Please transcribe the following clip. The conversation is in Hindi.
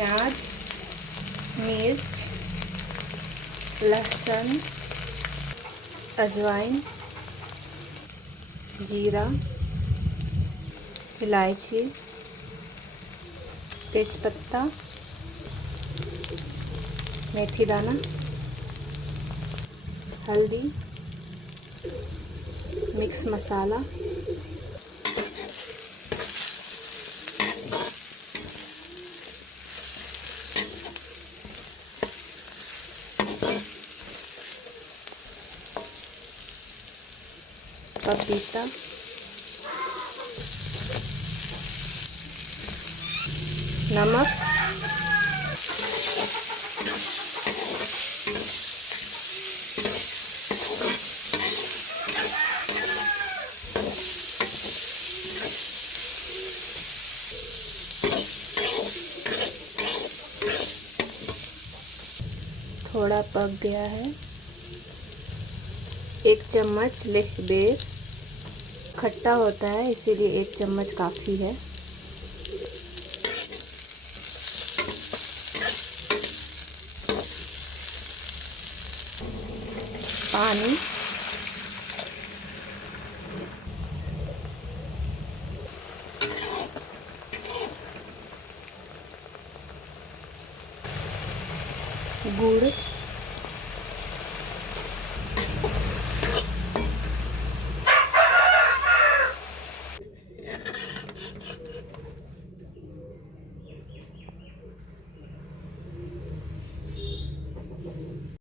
प्याज, मिर्च, लहसुन, अजवाइन, जीरा, इलायची, तेज़पत्ता, मेथी दाना, हल्दी, मिक्स मसाला, पपीता, नमक, थोड़ा पक गया है। 1 चम्मच लेहबेर, खट्टा होता है इसीलिए 1 चम्मच काफ़ी है। पानी,